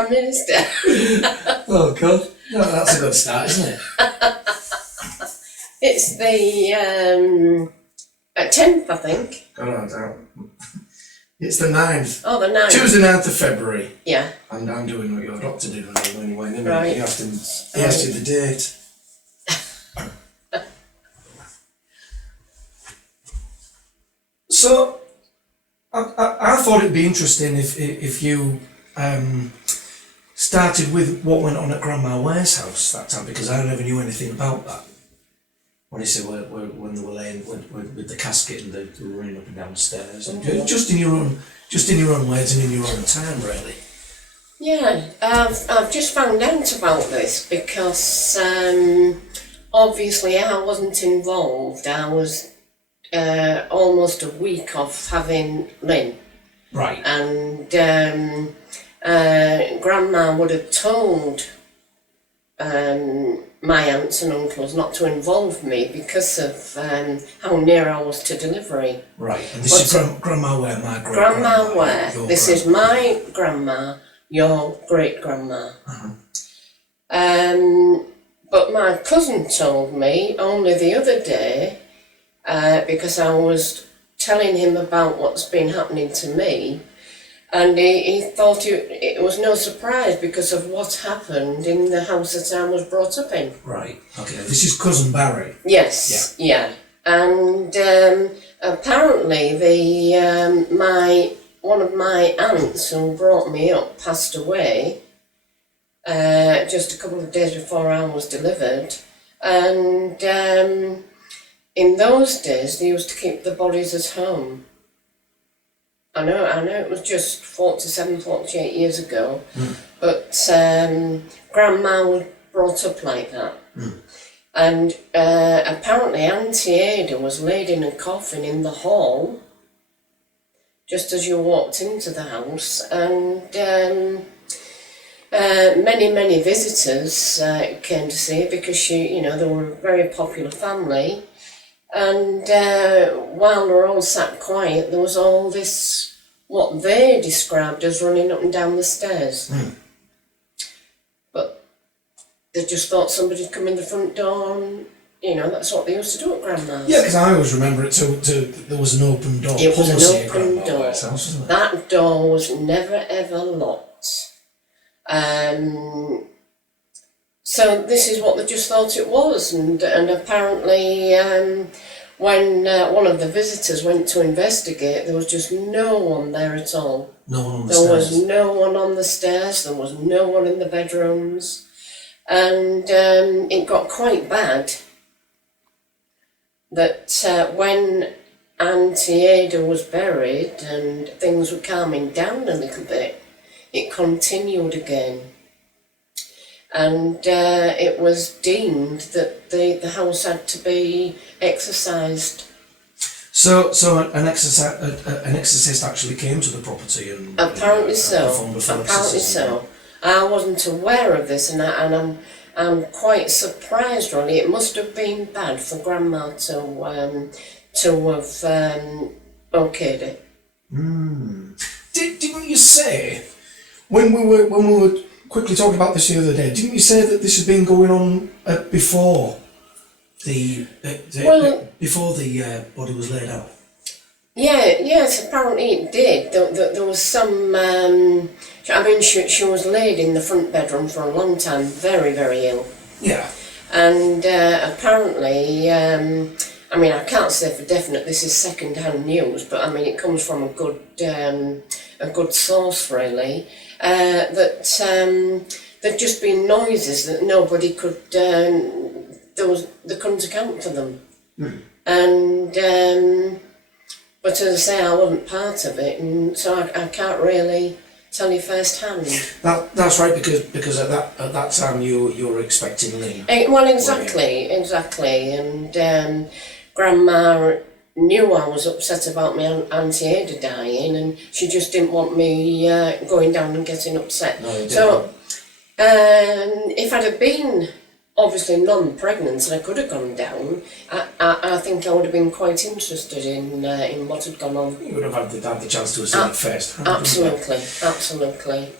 Prime Minister. Oh God, no, that's a good start, isn't it? It's the 10th, I think. Oh, no. It's the 9th. Oh, the 9th. Tuesday 9th of February. Yeah. And I'm doing what your doctor did when he went in. Right. He asked you the date. So, I thought it'd be interesting if you started with what went on at Grandma Ware's house that time, because I never knew anything about that. When he said when they were laying with the casket and they were running up and down the stairs, and just in your own words and in your own time, really. Yeah, I've just found out about this because obviously I wasn't involved. I was almost a week off having Lynn. Right. And Grandma would have told my aunts and uncles not to involve me because of how near I was to delivery. Right, and this is Grandma Ware, my great Grandma Ware. This is my grandma, your great grandma. But my cousin told me only the other day, because I was telling him about what's been happening to me, and he thought it was no surprise because of what happened in the house that I was brought up in. Right, okay, this is Cousin Barry. Yes, yeah. And apparently one of my aunts who brought me up passed away just a couple of days before I was delivered. And in those days they used to keep the bodies at home. I know it was just 47, 48 years ago, but Grandma was brought up like that. And apparently Auntie Ada was laid in a coffin in the hall, just as you walked into the house, and many visitors came to see her because they were a very popular family. And while they were all sat quiet, there was all this, what they described as running up and down the stairs. But they just thought somebody'd come in the front door and, that's what they used to do at Grandma's. Yeah, because I always remember it, there was an open door. It was an open door. House, wasn't it? That door was never ever locked. So this is what they just thought it was, and apparently when one of the visitors went to investigate, there was just no one there at all. No one on the stairs? There was stairs? no one on the stairs, there was no one in the bedrooms, and it got quite bad that when Auntie Ada was buried and things were calming down a little bit, it continued again. And it was deemed that the house had to be exorcised. So an exorcist actually came to the property and apparently so. Apparently so. I wasn't aware of this, and I'm quite surprised. Really, it must have been bad for Grandma to have okayed it. Didn't you say when we were quickly talking about this the other day? Didn't you say that this has been going on before the body was laid out? Yes, apparently it did. There was some. She was laid in the front bedroom for a long time, very, very ill. Yeah. And apparently, I can't say for definite this is second-hand news, but it comes from a good source really. That there'd just been noises that nobody could. They couldn't account for them. And but as I say, I wasn't part of it, and so I can't really tell you firsthand. That's right, because at that time you were expecting Lynn. Well, exactly, and Grandma knew I was upset about my Auntie Ada dying, and she just didn't want me going down and getting upset. No, so if I'd have been obviously non-pregnant and I could have gone down, I think I would have been quite interested in what had gone on. You would have had the chance to have seen it first. Absolutely.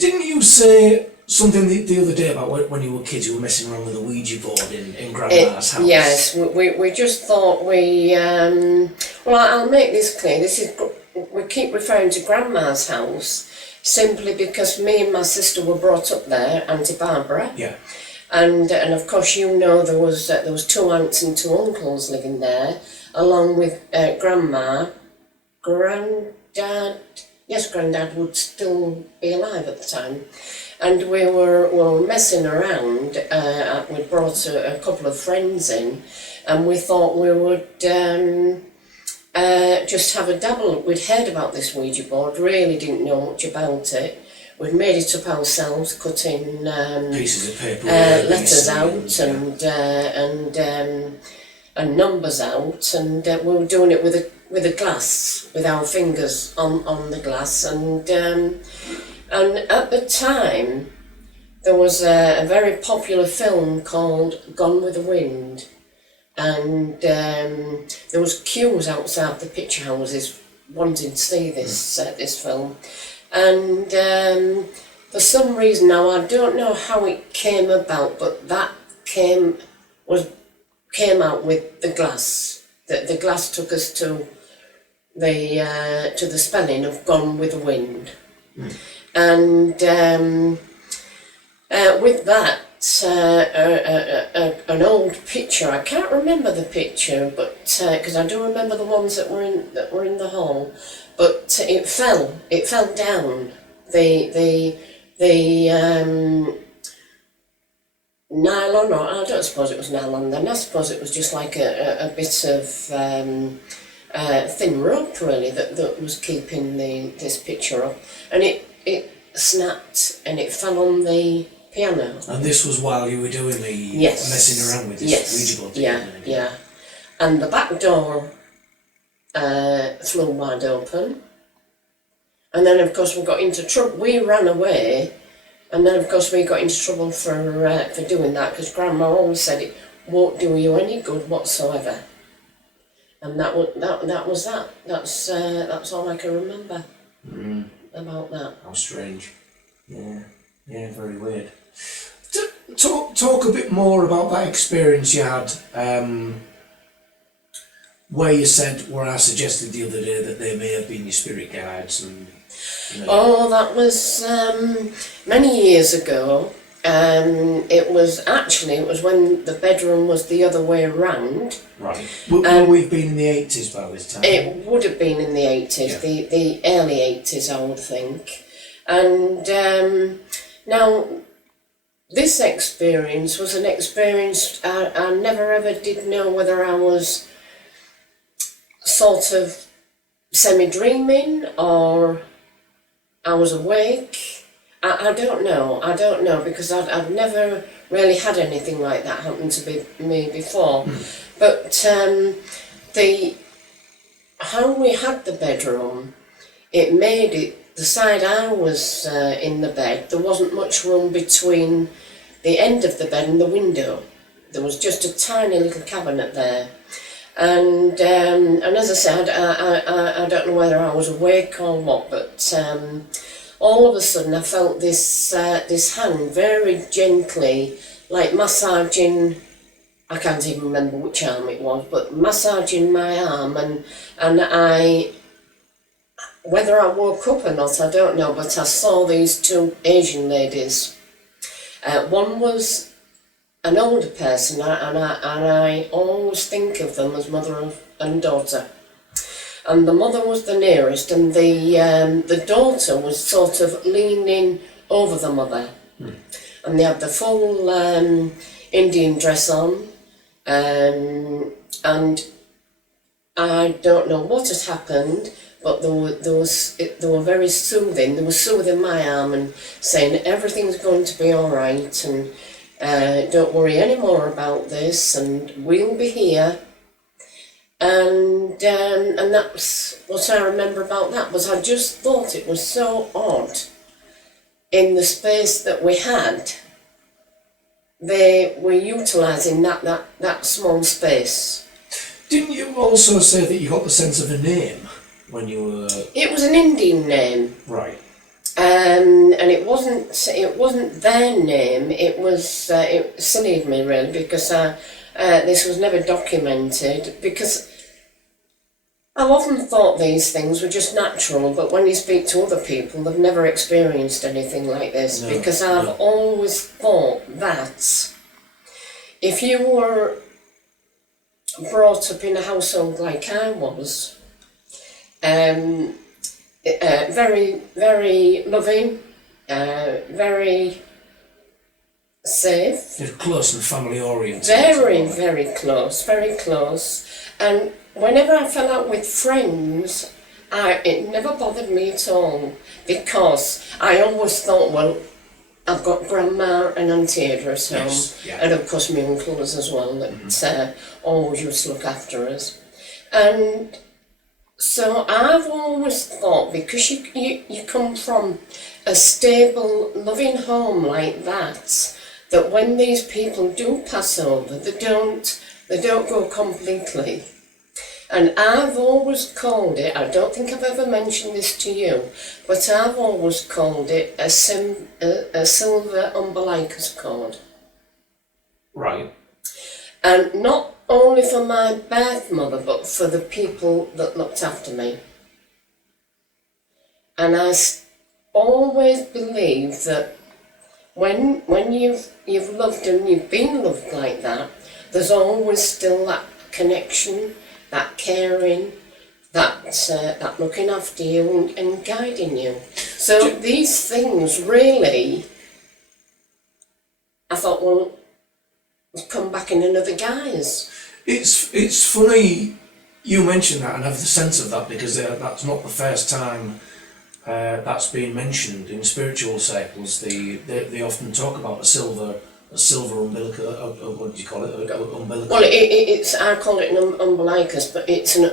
Didn't you say something the other day about when you were kids, you were messing around with a Ouija board in Grandma's house? Yes, we just thought well, I'll make this clear. We keep referring to Grandma's house simply because me and my sister were brought up there, Auntie Barbara. Yeah. And of course, there was 2 aunts and 2 uncles living there, along with Grandma, Granddad. Yes, Granddad would still be alive at the time. And we were messing around. We brought a couple of friends in, and we thought we would just have a dabble. We'd heard about this Ouija board, really didn't know much about it. We'd made it up ourselves, cutting pieces of paper, letters out and numbers out, and we were doing it with a glass, with our fingers on the glass, and at the time there was a very popular film called Gone with the Wind, and there was queues outside the picture houses wanting to see this film, and for some reason, now I don't know how it came about, but that came out with the glass. The glass took us to the spelling of Gone with the Wind. And with that, an old picture. I can't remember the picture, but because I do remember the ones that were in the hall. But it fell down. The nylon, or I don't suppose it was nylon then. I suppose it was just like a bit of thin rope, really, that was keeping this picture up, and it snapped and it fell on the piano. And this was while you were doing the messing around with this Ouija board? Yeah. And the back door flew wide open, and then of course we got into trouble. We ran away, and then of course we got into trouble for doing that, because Grandma always said it won't do you any good whatsoever. And that was that. That's all I can remember about that. How strange. Yeah, very weird. Talk a bit more about that experience you had, where you said, where I suggested the other day that they may have been your spirit guides, and Oh, that was many years ago. It was when the bedroom was the other way around. Right. Would we've been in the 80s by this time? It would have been in the 80s, the early 80s, I would think. And now, this experience was an experience I never ever did know whether I was sort of semi-dreaming or I was awake. I don't know, because I've never really had anything like that happen to me before. But how we had the bedroom, it made it, the side I was in the bed, there wasn't much room between the end of the bed and the window. There was just a tiny little cabinet there. And as I said, I don't know whether I was awake or what, but all of a sudden I felt this hand very gently, like massaging, I can't even remember which arm it was, but massaging my arm, and whether I woke up or not, I don't know, but I saw these 2 Asian ladies. One was an older person, and I always think of them as mother and daughter. And the mother was the nearest, and the daughter was sort of leaning over the mother. And they had the full Indian dress on, and I don't know what had happened, but they were very soothing. They were soothing my arm and saying everything's going to be all right, and don't worry anymore about this, and we'll be here. And that's what I remember about that, was I just thought it was so odd. In the space that we had, they were utilising that small space. Didn't you also say that you got the sense of a name when you were... It was an Indian name. Right. and it wasn't their name. It was it sillied me really because this was never documented because I've often thought these things were just natural, but when you speak to other people, they've never experienced anything like this. No, because I've no. always thought that if you were brought up in a household like I was, very, very loving, very safe, You're close and family oriented. very, very close, and whenever I fell out with friends, it never bothered me at all because I always thought, well, I've got Grandma and Auntie Ada at home, Yes, yeah. and of course my uncles as well that always used to look after us. And so I've always thought because you come from a stable, loving home like that, that when these people do pass over, they don't go completely. And I've always called it, I don't think I've ever mentioned this to you, but I've always called it a silver umbilicus cord. Right. And not only for my birth mother, but for the people that looked after me. And I always believe that when you've loved and you've been loved like that, there's always still that connection, that caring, that looking after you and guiding you. So these things really, I thought, well, come back in another guise. It's funny you mention that and have the sense of that because that's not the first time that's been mentioned in spiritual circles. They often talk about a silver umbilical. What do you call it? Umbilical. Well, it's I call it an umbilicus, but it's an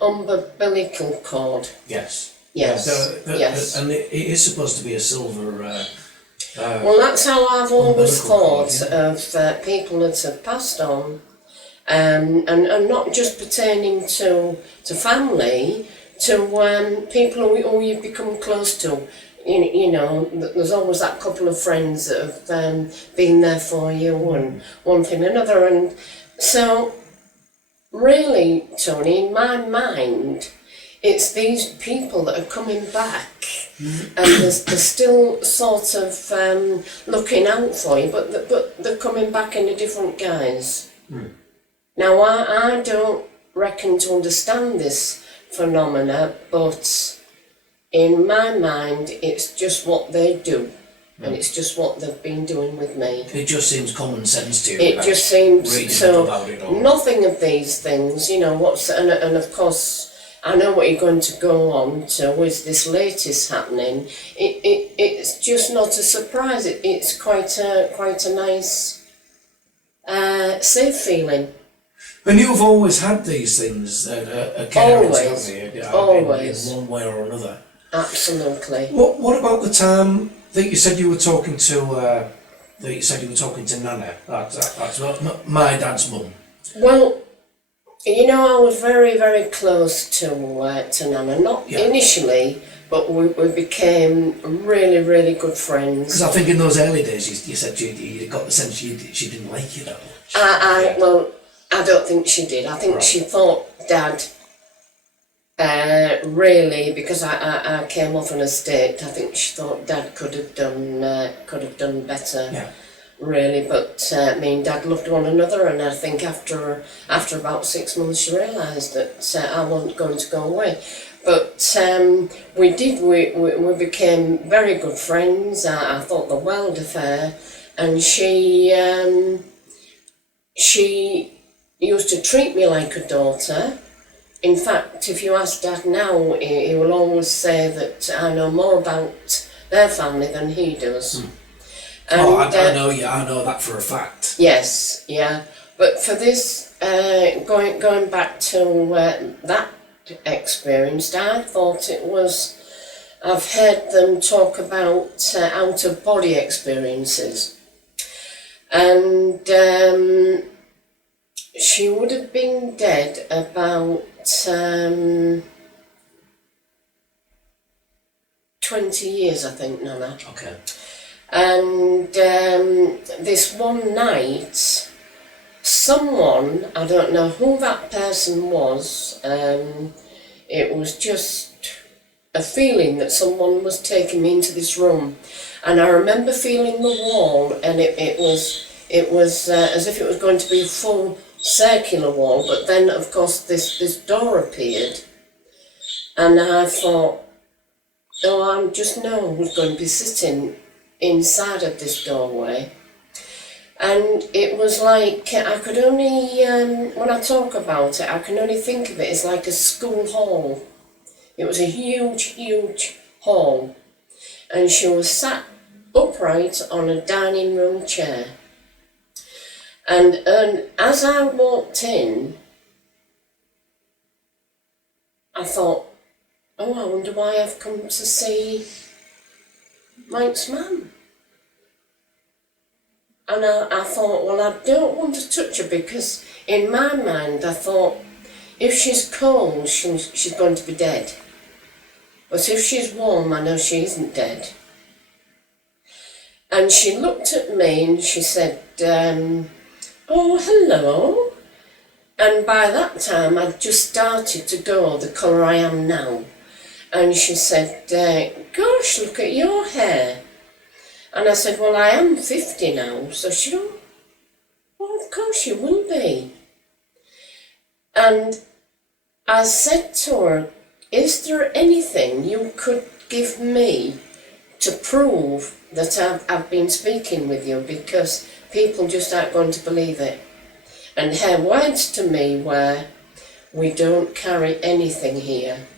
umbilical cord. Yes. Yes. Yes. And it is supposed to be a silver. Well, that's how I've always umbilical cord, thought of people that have passed on, and not just pertaining to family, to people who you become close to. You know, there's always that couple of friends that have been there for you and one thing and another. And so, really, Tony, in my mind, it's these people that are coming back and they're still sort of looking out for you, but they're coming back in a different guise. Now, I don't reckon to understand this phenomena, but in my mind, it's just what they do, and it's just what they've been doing with me. It just seems common sense to you. It just seems reading so. about it all. Nothing of these things, you know. And of course, I know what you're going to go on to with this latest happening. It's just not a surprise. It's quite a nice, safe feeling. And you've always had these things occurring, Always. haven't you? Always. In one way or another. Absolutely. What about the time that you said you were talking to Nana? That's my dad's mum. Well, you know, I was very, very close to Nana. Not initially, but we became really, really good friends. Because I think in those early days, you said you got the sense she didn't like you that much. Well, I don't think she did. I think she thought Dad, really, because I came off an estate, I think she thought Dad could have done better. Yeah. Really, but me and Dad loved one another, and I think after about 6 months she realised that I wasn't going to go away. But we became very good friends. I thought the world of her, and she used to treat me like a daughter. In fact, if you ask Dad now, he will always say that I know more about their family than he does. And, I know that for a fact. Yes, yeah. But for this, going back to that experience, I thought it was, I've heard them talk about out-of-body experiences. And she would have been dead about 20 years, I think, Nana. Okay. And this one night, someone, I don't know who that person was, it was just a feeling that someone was taking me into this room. And I remember feeling the wall, and it was as if it was going to be a full circular wall, but then of course this door appeared, and I thought, oh, I just know who's going to be sitting inside of this doorway. And it was like, I could only, when I talk about it, I can only think of it as like a school hall. It was a huge, huge hall, and she was sat upright on a dining room chair. And as I walked in, I thought, oh, I wonder why I've come to see Mike's mum. And I thought, well, I don't want to touch her, because in my mind I thought, if she's cold, she's going to be dead. But if she's warm, I know she isn't dead. And she looked at me and she said, oh, hello. And by that time I'd just started to go the colour I am now. And she said, gosh, look at your hair. And I said, well, I am 50 now. So she said, oh, well, of course you will be. And I said to her, is there anything you could give me to prove that I've been speaking with you, because people just aren't going to believe it? And her words to me were, we don't carry anything here.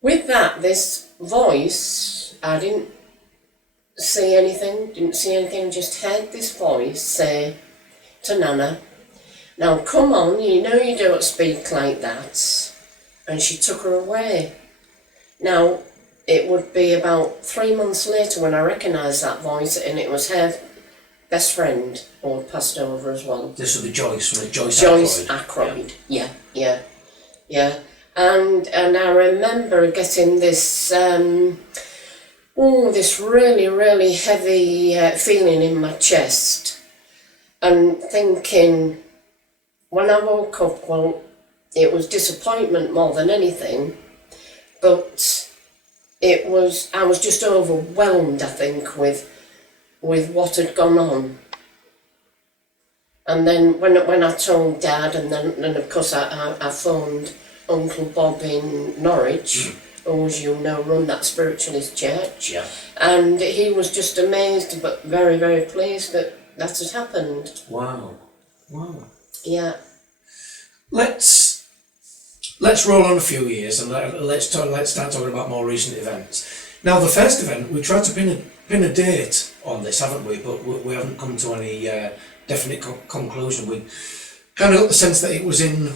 With that, this voice, I didn't see anything, just heard this voice say to Nana, now come on, you know you don't speak like that. And she took her away. Now, it would be about 3 months later when I recognised that voice, and it was her best friend who had passed over as well. This would be Joyce, from Joyce Ackroyd. Yeah. And I remember getting this this really, really heavy feeling in my chest, and thinking, when I woke up, well, it was disappointment more than anything, but I was just overwhelmed, I think, with what had gone on. And then when I told Dad, and then of course I phoned Uncle Bob in Norwich, who, as you know, run that spiritualist church. Yeah. And he was just amazed, but very, very pleased that had happened. Wow. Yeah. Let's roll on a few years, and let's start talking about more recent events. Now, the first event, we tried to pin a date on this, haven't we? But we haven't come to any definite conclusion. We kind of got the sense that it was in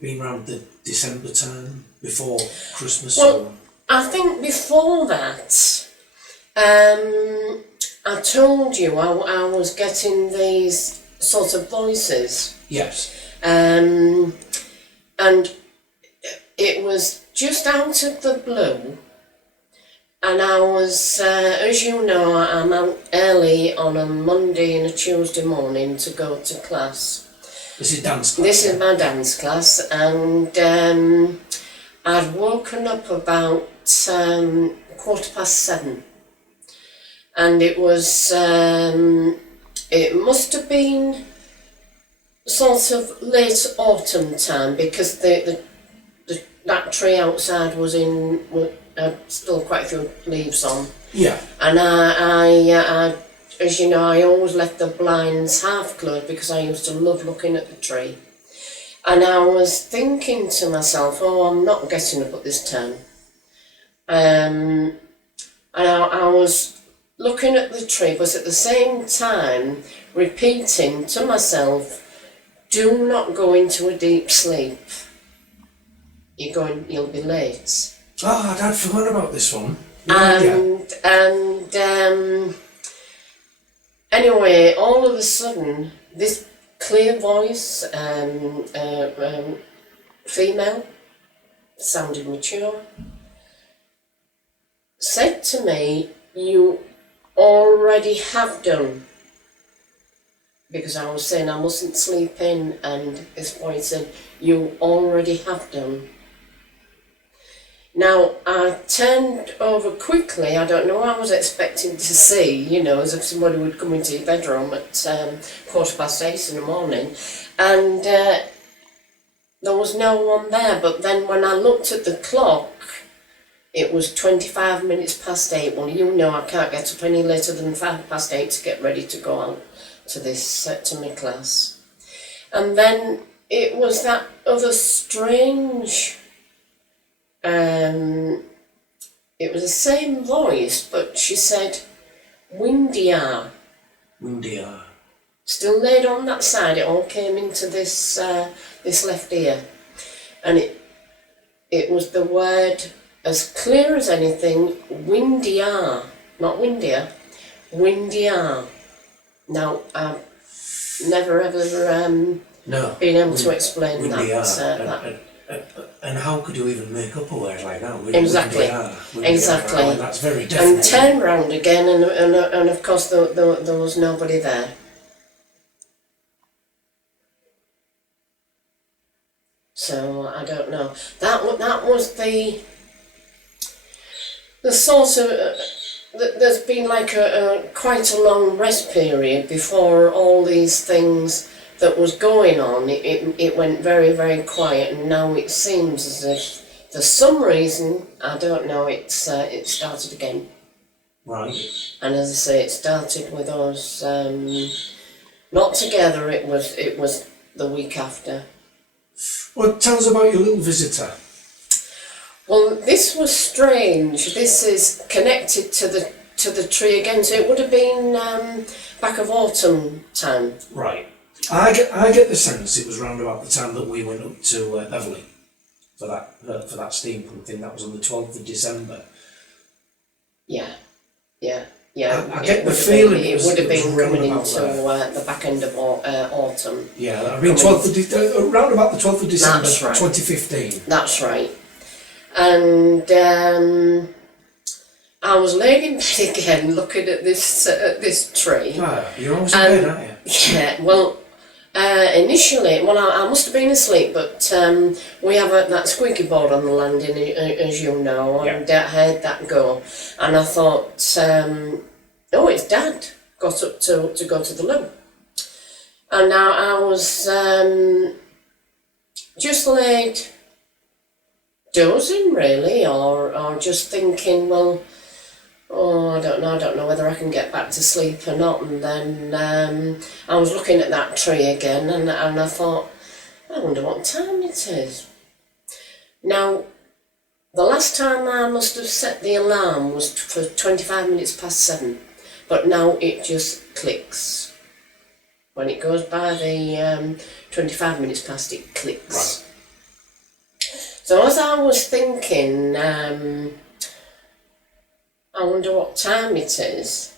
being around the December time before Christmas. Well, I think before that, I told you I was getting these sort of voices. Yes. And it was just out of the blue, and I was, as you know, I'm out early on a Monday and a Tuesday morning to go to class. This is dance class. This is my dance class, and I'd woken up about 7:15, and it was, it must have been sort of late autumn time, because that tree outside was had still quite a few leaves on. Yeah. And I as you know, I always left the blinds half closed, because I used to love looking at the tree. And I was thinking to myself, oh, I'm not getting up at this time. And I was looking at the tree, but at the same time repeating to myself, do not go into a deep sleep. You'll be late. Oh, I'd forgotten about this one. Anyway, all of a sudden, this clear voice, female, sounded mature, said to me, "You already have done." Because I was saying I mustn't sleep in, and this boy said, "You already have done." Now, I turned over quickly. I don't know what I was expecting to see, you know, as if somebody would come into your bedroom at 8:15 in the morning. And there was no one there. But then when I looked at the clock, it was 25 minutes past 8. Well, you know I can't get up any later than 8:05 to get ready to go out to this, to my class. And then it was that other strange... it was the same voice, but she said, "Windia." Windia. Still laid on that side, it all came into this this left ear. And it was the word, as clear as anything, Windia. Not Windia, Windia. Now, I've never ever No. been able to explain Windia. that. And how could you even make up a word like that? Exactly. Windia. Exactly. Oh, that's very definite. And turned round again, and of course there was nobody there. So I don't know. That was the sort of there's been like a quite a long rest period before all these things that was going on. It went very, very quiet, and now it seems as if for some reason, I don't know, it started again. Right. And as I say, it started with us not together. It was the week after. Well, tell us about your little visitor. Well, this was strange. This is connected to the tree again. So it would have been back of autumn time. Right. I get the sense it was round about the time that we went up to Beverley for that steampunk thing. That was on the 12th of December. Yeah. I get the feeling it would have been coming about into the back end of autumn. Yeah, I mean around about the 12th of December, That's right. 2015. That's right. And I was laying in bed again, looking at this tree. Ah, you're always in bed, aren't you? Yeah. Well, initially, I must have been asleep, but we have that squeaky board on the landing, as you know, and I heard that go, and I thought, oh, it's Dad got up to go to the loo. And now I was just laid dozing, really, or just thinking, well, I don't know whether I can get back to sleep or not. And then I was looking at that tree again, and I thought, I wonder what time it is. Now, the last time I must have set the alarm was for 25 minutes past 7, but now it just clicks. When it goes by the 25 minutes past, it clicks. Right. So as I was thinking, I wonder what time it is,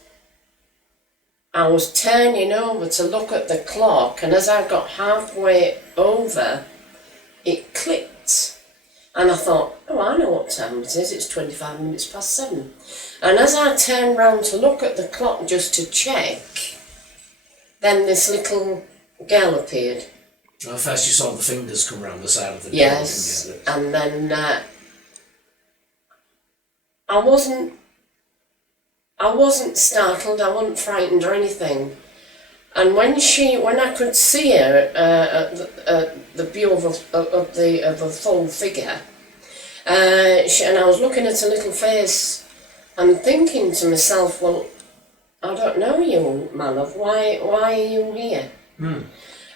I was turning over to look at the clock, and as I got halfway over, it clicked. And I thought, oh, I know what time it is, it's 25 minutes past 7. And as I turned round to look at the clock just to check, then this little girl appeared. Well, first you saw the fingers come round the side of the door. Yes, and then I wasn't startled, I wasn't frightened or anything. And when I could see her at the view of a full figure, and I was looking at her little face and thinking to myself, well, I don't know you, my love. Why are you here?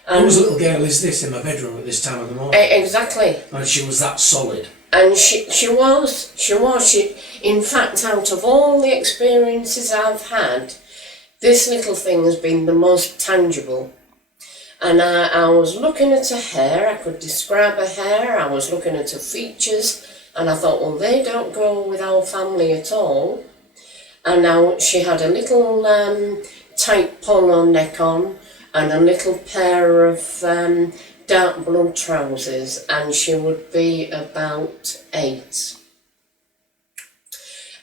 Whose little girl is this in my bedroom at this time of the morning? Exactly. And she was that solid. And she was. In fact, out of all the experiences I've had, this little thing has been the most tangible. And I was looking at her hair, I could describe her hair, I was looking at her features, and I thought, well, they don't go with our family at all. And now she had a little tight polo neck on, and a little pair of dark blue trousers, and she would be about 8.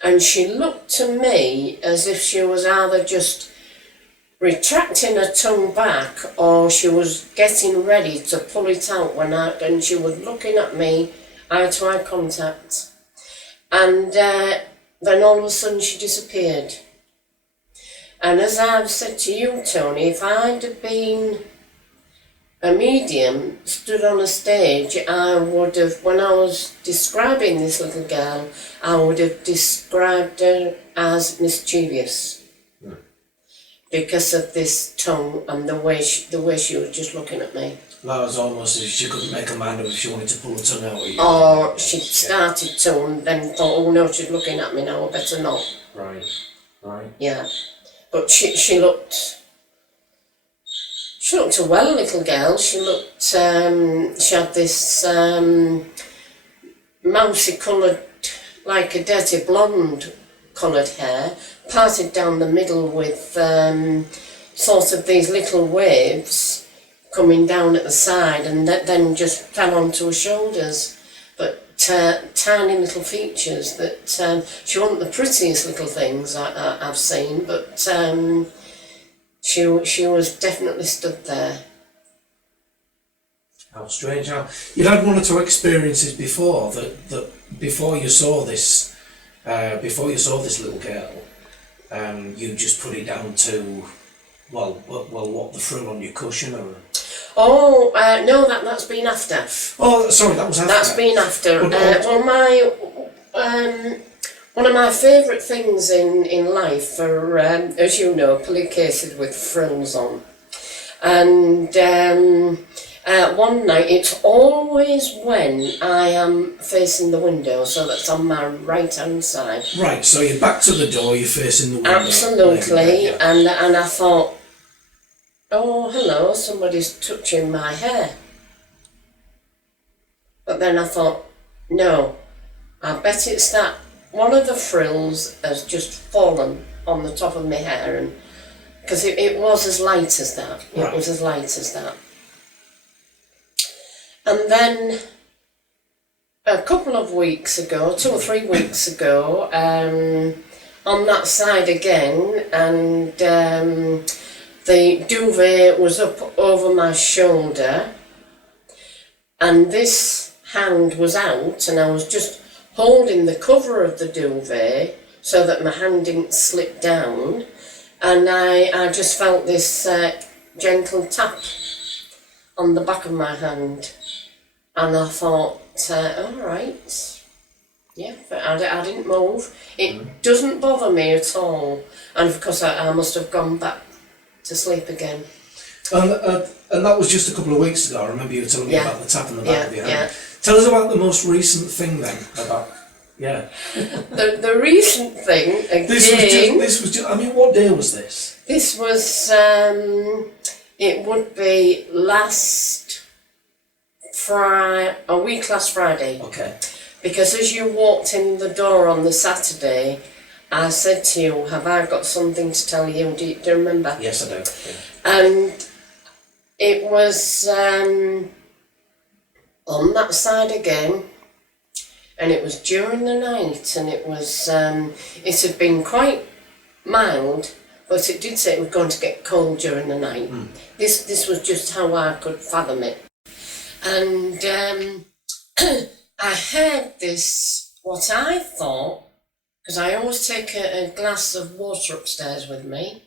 and she looked to me as if she was either just retracting her tongue back or she was getting ready to pull it out and she was looking at me, eye to eye contact. And then all of a sudden she disappeared. And as I've said to you, Tony, if I'd have been a medium stood on a stage, I would have, when I was describing this little girl, I would have described her as mischievous. Because of this tongue and the way she was just looking at me. That was almost as if she couldn't make a mind up if she wanted to pull her tongue out at you. Or she started to and then thought, oh no, she's looking at me now, I better not. Right. Yeah. But she looked a well little girl. She looked, she had this mousy coloured, like a dirty blonde coloured hair, parted down the middle with sort of these little waves coming down at the side, and that then just fell onto her shoulders. But tiny little features that she wasn't the prettiest little things I've seen, but she was definitely stood there. How strange! How you'd had one or two experiences before that before you saw this little girl, you just put it down to what, the frill on your cushion or. Oh no, that's been after. Oh, sorry, that was after. That's been after. But, One of my favourite things in life are, as you know, pillowcases with frills on. And one night, it's always when I am facing the window, so that's on my right-hand side. Right, so you're back to the door, you're facing the window. Absolutely, yeah. and I thought, oh, hello, somebody's touching my hair. But then I thought, no, I bet it's that one of the frills has just fallen on the top of my hair, and because it was as light as that. Right. It was as light as that. And then a couple of weeks ago, 2 or 3 weeks ago, on that side again, and the duvet was up over my shoulder, and this hand was out, and I was just holding the cover of the duvet so that my hand didn't slip down, and I just felt this gentle tap on the back of my hand, and I thought, all right, yeah, but I didn't move. It doesn't bother me at all, and of course I must have gone back to sleep again. And that was just a couple of weeks ago. I remember you were telling me about the tap on the back of your hand. Yeah. Tell us about the most recent thing then. The recent thing again. This was just. I mean, what day was this? This was. It would be a week last Friday. Okay. Because as you walked in the door on the Saturday, I said to you, "Have I got something to tell you?" Do you remember? Yes, I do. Yeah. And it was on that side again, and it was during the night, and it was it had been quite mild, but it did say it was going to get cold during the night. This was just how I could fathom it. And I heard this, what I thought, because I always take a glass of water upstairs with me,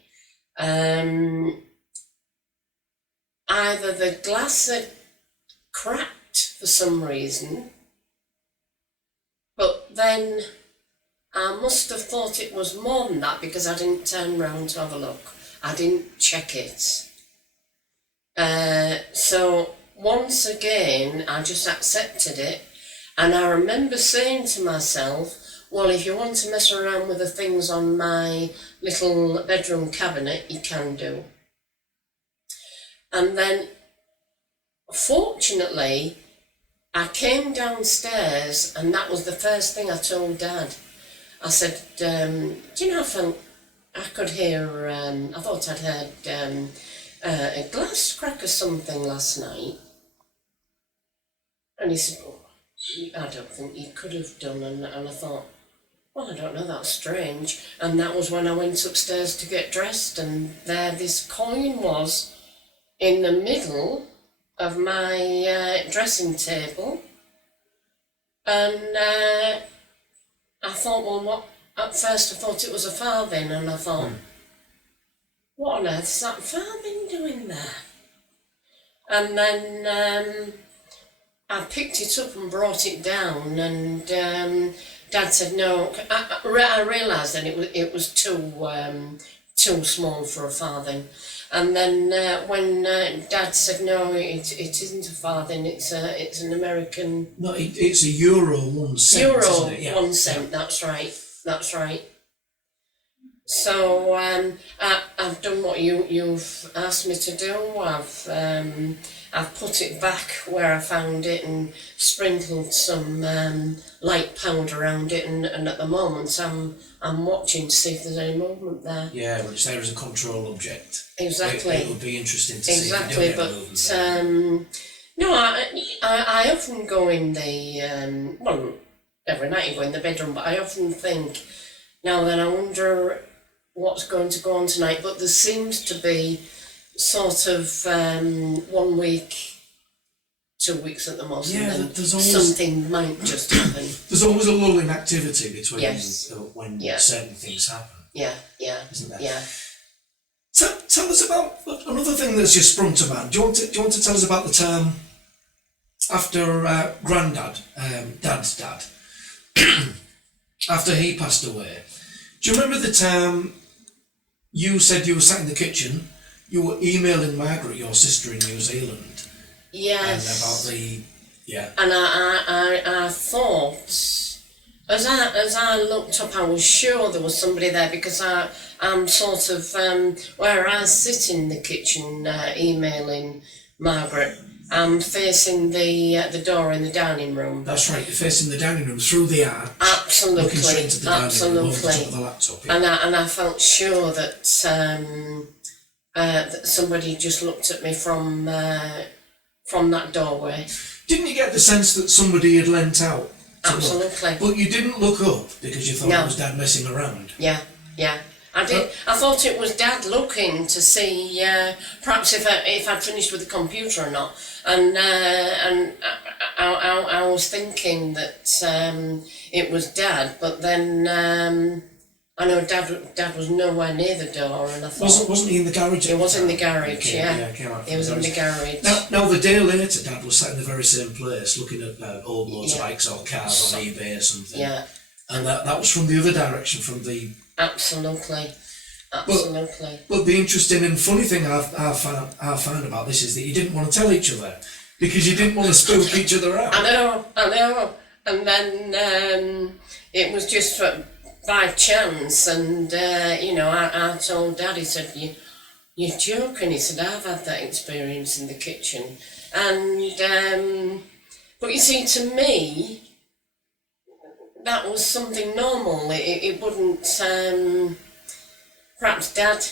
either the glass had cracked for some reason, but then I must have thought it was more than that because I didn't turn round to have a look. I didn't check it. So once again, I just accepted it, and I remember saying to myself, well, if you want to mess around with the things on my little bedroom cabinet, you can do. And then, fortunately, I came downstairs, and that was the first thing I told Dad. I said, do you know, I could hear, I thought I'd heard a glass crack or something last night. And he said, oh, I don't think you could have done. And I thought, well, I don't know, that's strange. And that was when I went upstairs to get dressed, and there this coin was in the middle of my dressing table. And I thought, well, what? At first I thought it was a farthing, and I thought, what on earth is that farthing doing there? And then I picked it up and brought it down, and Dad said no. I realised that it was too small for a farthing. And then when Dad said no, it isn't a farthing. It's an American No, it's a euro 1 cent. euro Isn't it? Yeah. 1 cent. That's right. That's right. So I've done what you've asked me to do. I've put it back where I found it and sprinkled some light powder around it, and at the moment I'm watching to see if there's any movement there. Yeah, well, it's there as a control object. Exactly. It would be interesting to see Exactly, if you don't get movement there. no, I often go in the well, every night I go in the bedroom, but I often think, now then, I wonder what's going to go on tonight. But there seems to be sort of 1 week, 2 weeks at the most, Yeah, and then there's always- something might just happen. There's always a lull in activity between Yes. when Yeah. certain things happen, Yeah, yeah, isn't there? yeah. Tell us about another thing that's just sprung to mind. Do you want to tell us about the term after Grandad, Dad's dad, after he passed away? Do you remember the time you said you were sat in the kitchen, you were emailing Margaret, your sister in New Zealand, Yes. and about the And I thought, as I looked up, I was sure there was somebody there, because I'm sort of where I sit in the kitchen emailing Margaret. I'm facing the door in the dining room. That's right, you're facing the dining room through the arch, Absolutely, looking straight into the dining room over the top absolutely. of the laptop. Yeah. And I felt sure that that somebody just looked at me from that doorway. Didn't you get the sense that somebody had leant out to look? Absolutely. But you didn't look up because you thought No. it was Dad messing around. Yeah, yeah. I did. I thought it was Dad looking to see perhaps if I'd finished with the computer or not, and I was thinking that it was Dad, but then I know Dad was nowhere near the door, and I thought Wasn't he in the garage? he was in the garage. Okay, Yeah, came out he from was in the garage. garage. Now, the day later, Dad was sat in the very same place, looking at old motorbikes or cars on eBay or something. Yeah, And that was from the other direction, from the. absolutely, absolutely. But the interesting and funny thing I found about this is that you didn't want to tell each other because you didn't want to spook each other out. I know. And then it was just by chance, and I told Dad. He said, "You're joking." He said, "I've had that experience in the kitchen," and but you see, to me, that was something normal. It wouldn't. Perhaps Dad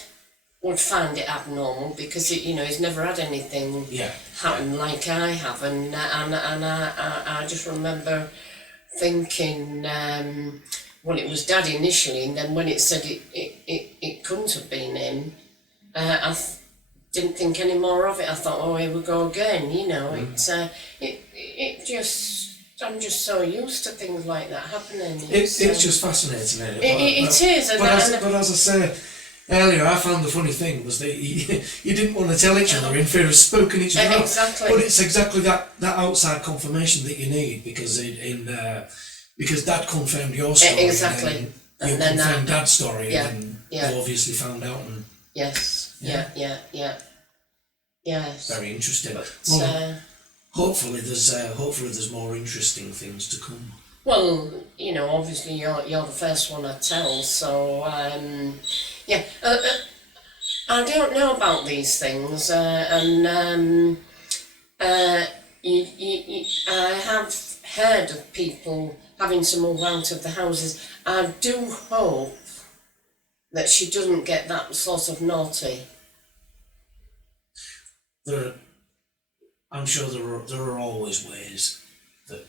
would find it abnormal because he's never had anything happen like I have, and I just remember thinking, well, it was Dad initially, and then when it said it couldn't have been him, didn't think any more of it. I thought, oh, here we go again. It just. I'm just so used to things like that happening. It's just fascinating, isn't it? It is. But as I say earlier, I found the funny thing was that you didn't want to tell each other in fear of spooking each other out. Exactly. But it's exactly that outside confirmation that you need, because because Dad confirmed your story. Exactly. And then you confirmed Dad's story, yeah, and yeah. you obviously found out. And Yes. Yeah. Yes. very interesting. But, Well, hopefully there's more interesting things to come. well, obviously you're the first one I tell, so yeah. I don't know about these things, and I have heard of people having to move out of the houses. I do hope that she doesn't get that sort of naughty. I'm sure there are always ways that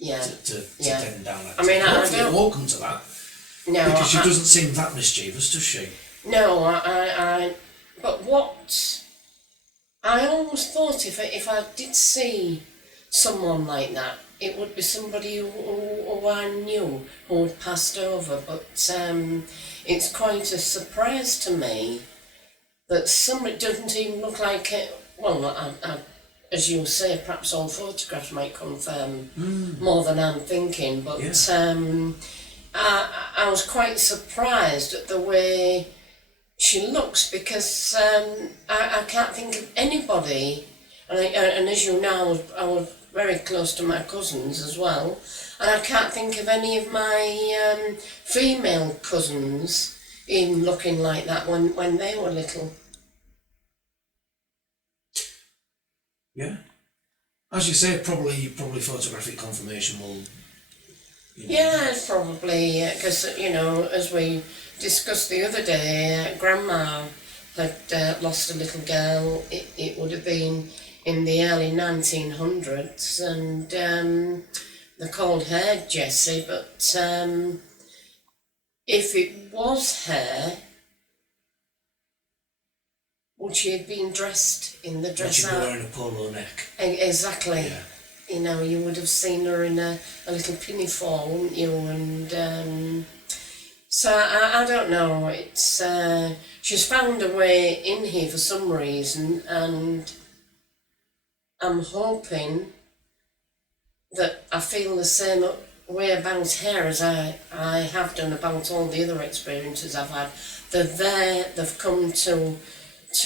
Yeah. to Yeah. deaden down I mean, I hopefully don't- it won't come to that, No, because she I- doesn't seem that mischievous, does she? No, but what I always thought, if I did see someone like that, it would be somebody who I knew who had passed over. But it's quite a surprise to me that somebody doesn't even look like it. Well, as you say, perhaps all photographs might confirm more than I'm thinking. But Yeah. I was quite surprised at the way she looks, because I can't think of anybody, and as you know, I was very close to my cousins as well, and I can't think of any of my female cousins even looking like that when they were little. Yeah. As you say, probably photographic confirmation will. Yeah, it's probably, because, as we discussed the other day, Grandma had lost a little girl. It would have been in the early 1900s, and they called her Jessie, but if it was her, would she have been dressed in the Would dress she be out? wearing a polo neck? Exactly. Yeah. You would have seen her in a little pinafore, wouldn't you? And so I don't know. It's she's found a way in here for some reason, and I'm hoping that I feel the same way about her as I have done about all the other experiences I've had. They're there. They've come to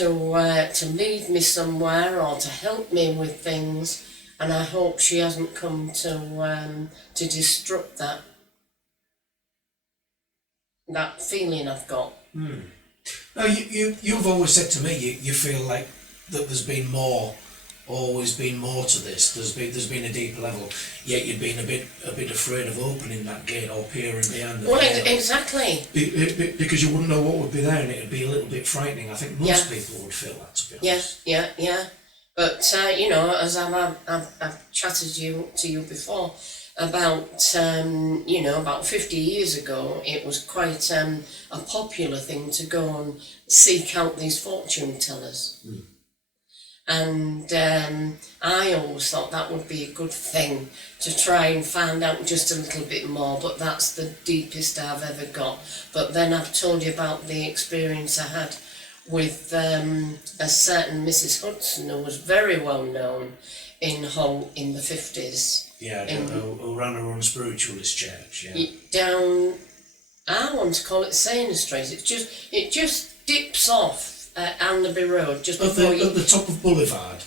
lead me somewhere or to help me with things. And I hope she hasn't come to disrupt that feeling I've got. Now, you've always said to me you feel like that there's always been more to this. There's been a deeper level. Yet you've been a bit afraid of opening that gate or peering behind the Well, veil. exactly. Because you wouldn't know what would be there, and it'd be a little bit frightening. I think most people would feel that, to be honest. Yeah. But as I've chatted to you before about about 50 years ago, it was quite a popular thing to go and seek out these fortune tellers. And I always thought that would be a good thing to try and find out just a little bit more, but that's the deepest I've ever got. But then I've told you about the experience I had with a certain Mrs. Hudson, who was very well known in Hull in the 50s. Yeah, who ran her own spiritualist church, yeah. Down, I want to call it Sainer Street. It just dips off Annaby Road just At before the top of Boulevard?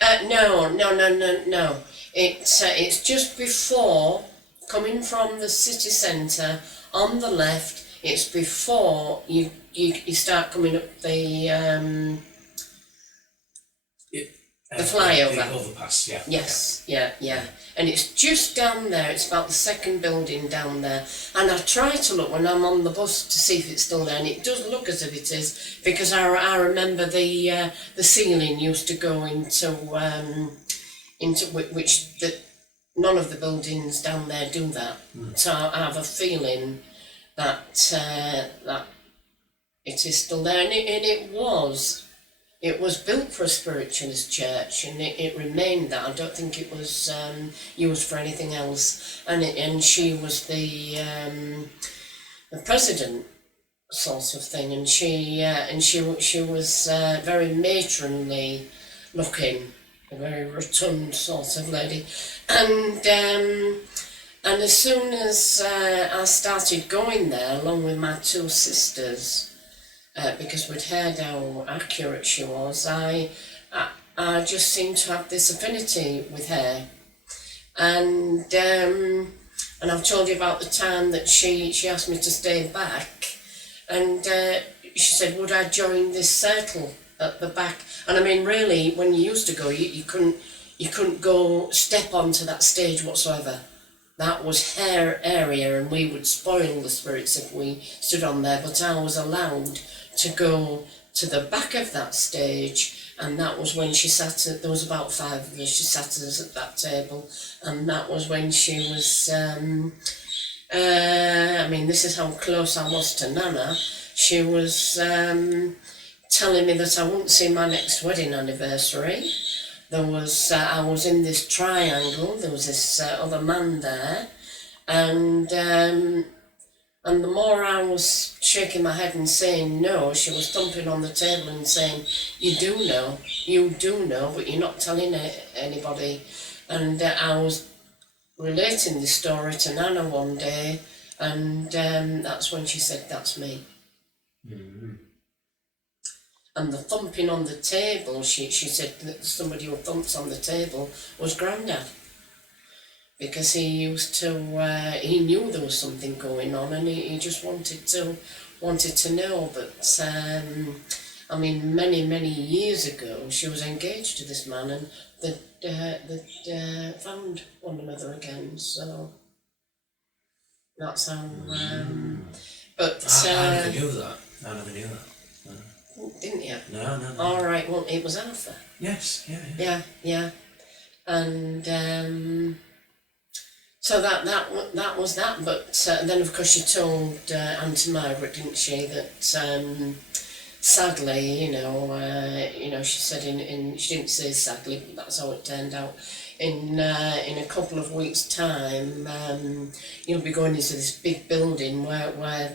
No. It's just before, coming from the city centre, on the left. It's before you start coming up the flyover. The overpass, yeah. Yes, yeah. And it's just down there. It's about the second building down there. And I try to look when I'm on the bus to see if it's still there, and it does look as if it is, because I remember the ceiling used to go into which none of the buildings down there do that. So I have a feeling that it is still there, and it was built for a spiritualist church, and it remained that. I don't think it was used for anything else. And she was the president, sort of thing, and she was very matronly looking, a very rotund sort of lady, and as soon as I started going there along with my two sisters. Because we'd heard how accurate she was, I just seemed to have this affinity with her, and I've told you about the time that she asked me to stay back, and she said, would I join this circle at the back? And I mean, really, when you used to go, you couldn't go step onto that stage whatsoever. That was her area, and we would spoil the spirits if we stood on there, but I was allowed to go to the back of that stage, and that was when she sat at, there was about 5 of us, she sat us at that table, and that was when she was, I mean, this is how close I was to Nana. She was telling me that I wouldn't see my next wedding anniversary. There was, I was in this triangle, there was this other man there, and the more I was shaking my head and saying no, she was thumping on the table and saying, you do know, but you're not telling anybody. And I was relating this story to Nana one day, and that's when she said, that's me. Mm-hmm. And the thumping on the table, she said that somebody who thumps on the table was Grandad. Because he used to, he knew there was something going on, and he just wanted to know. But I mean, many years ago, she was engaged to this man, and they found one another again. So that's how. But I never knew that. I never knew that. Didn't you? No. All right. Well, it was Arthur. Yes. Yeah. And. So that was that, but then of course she told Auntie Margaret, didn't she, that sadly, you know, she said she didn't say sadly, but that's how it turned out. In a couple of weeks' time, you'll be going into this big building where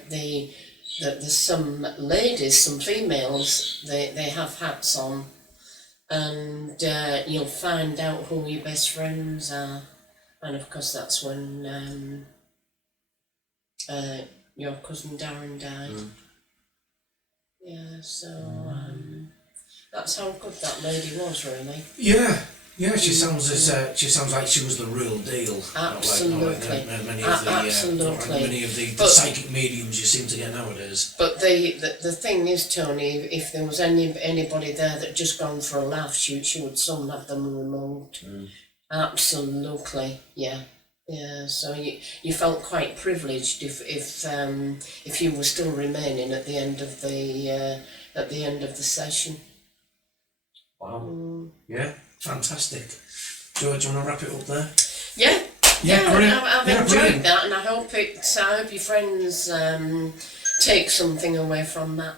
there's some ladies, some females, they have hats on, and you'll find out who your best friends are. And of course that's when your cousin Darren died. Yeah, so that's how good that lady was, really. Yeah. She sounds like she was the real deal. Absolutely. Not like many of the psychic mediums you seem to get nowadays. But the thing is, Tony, if there was anybody there that just gone for a laugh, she would soon have them removed. Absolutely, yeah. So you felt quite privileged if you were still remaining at the end of the session. Wow. Yeah, fantastic. George, do you want to wrap it up there? Yeah, great. I've enjoyed that, and I hope your friends take something away from that.